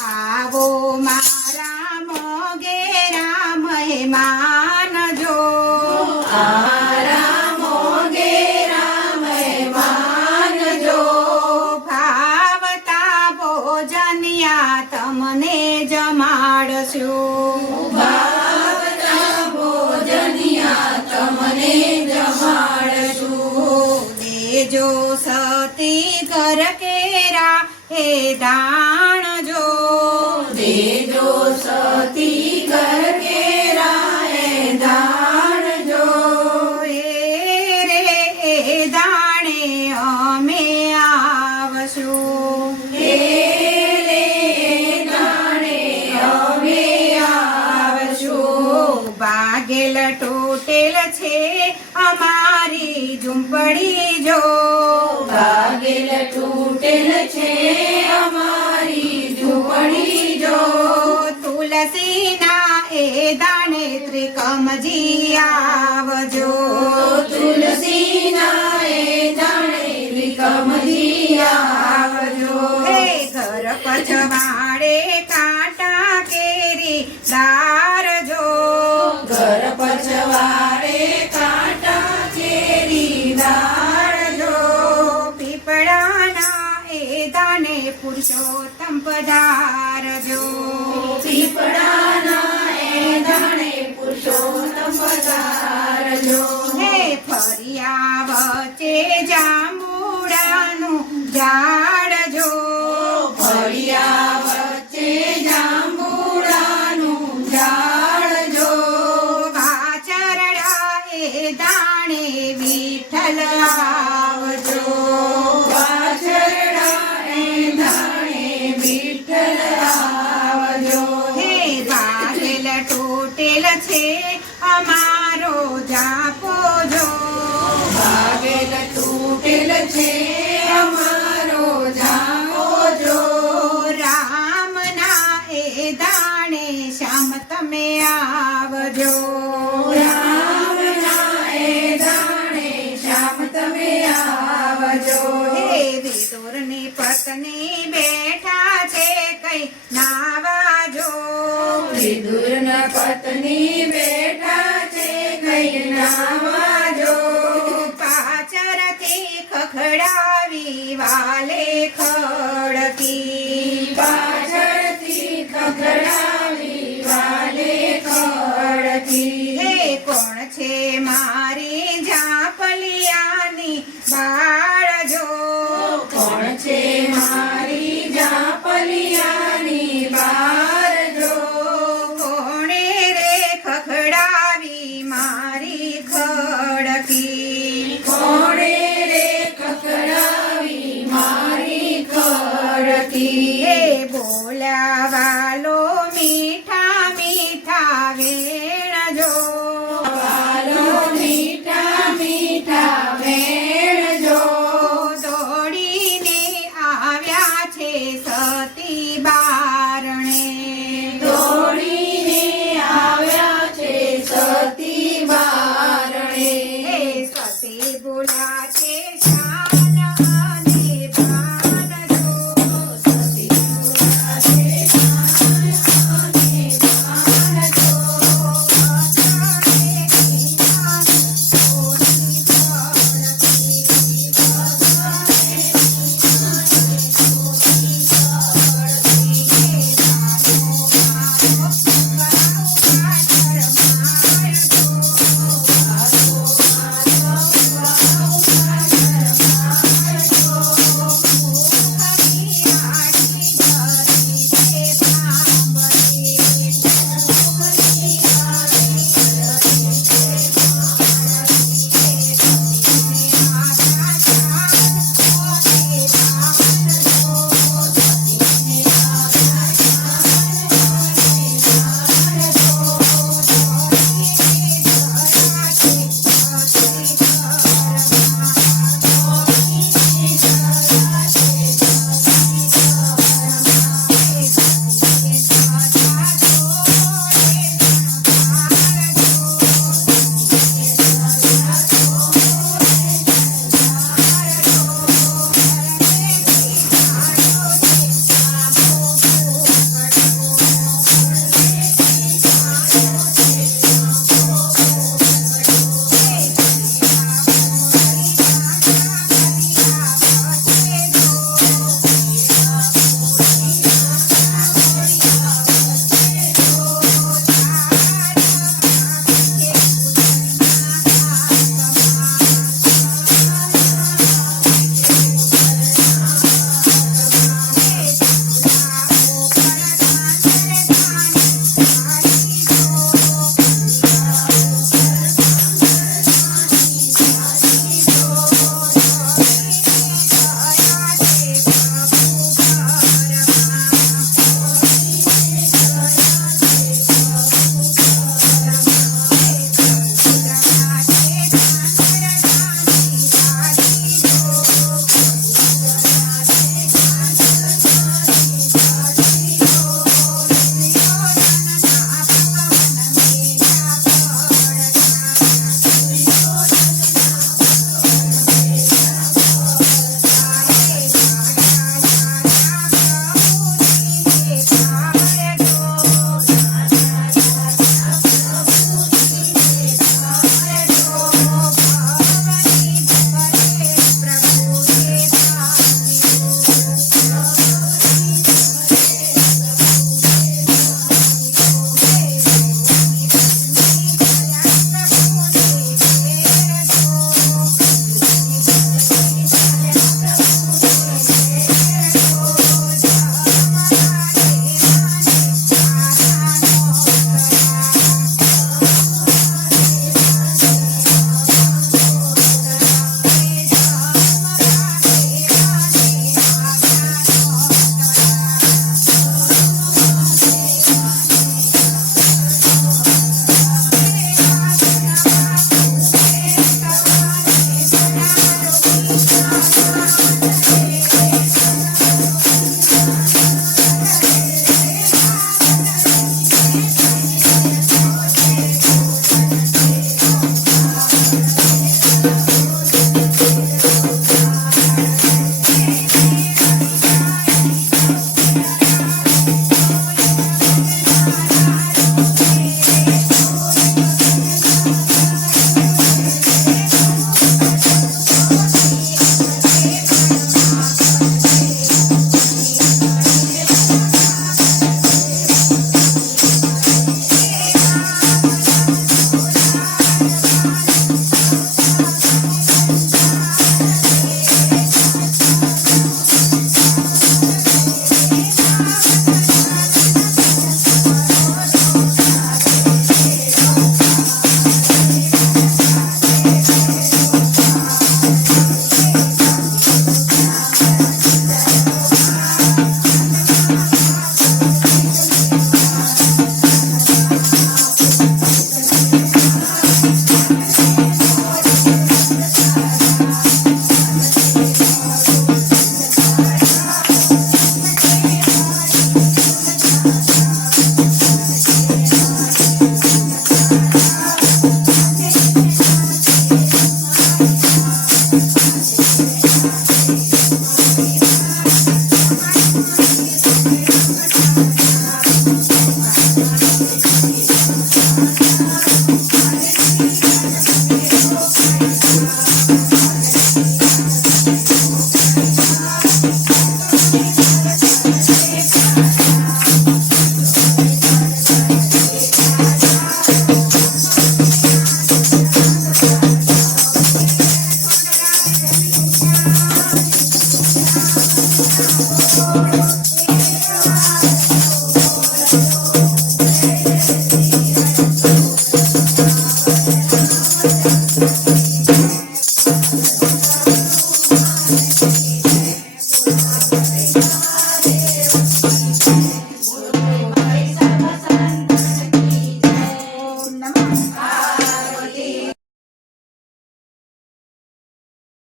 આવો મારા મોગેરા મહેમાન જો ભાવતા ભોજનિયા તમને જમાડશું દેજો સતી ઘર કેરા હે દાણ જો દેજો સતી ઘર કેરા હે દાણ જો રે દાણે અમે આવશું હે રે દાણે અમે આવશું ભાગેલ તૂટેલ છે અમારી ઝૂંપડી જો ભાગેલ તૂટેલ છે અમારી ઝૂંપડી જો તુલસીના એ દાણે ત્રિકમજી આવજો તુલસીના એ દાણે ત્રિકમજી આવજો હે ઘર પછવાડે કાંટા કેરી દાર જો ઘર પછવાડે કાંટા કેરી દાળ જો પીપળાના એ દાને પુરુષોત્તમ પધારજો પીપળાના એ દાણે પુરુષોત્તમ પધારજો હે ફરિયા વચ્ચે જાંબુડાનું ઝાડ જો ફળિયા વચ્ચે જાંબુડાનું ઝાડ જો વાચરડા એ દાણે વિઠ્ઠલ આવજો વાછરડા એ દાણે વિઠ્ઠલ આવજો હે ભાગેલ તૂટેલ છે અમારો જાપો જો ભાગેલ તૂટેલ છે અમારો જાપો જો રામના એ દાણે શ્યામ તમે આવજો રામના એ દાણે શ્યામ તમે આવજો હે વિદુરની પત્ની બેઠા છે કઈ નાવાજો વિદુરના પત્ની બેઠા છે કઈ નાવાજો પાછળથી ખખડાવી વાલે ખડકી પાછળથી ખખડાવી વાલે ખડકી હે કોણ છે મારી ઝાપલિયાની બાળ જો કોણ છે મારી જાપલિયાની બાર જો કોણે રે ખખડાવી મારી ખડકી કોણે રે ખખડાવી મારી ખડકી Oh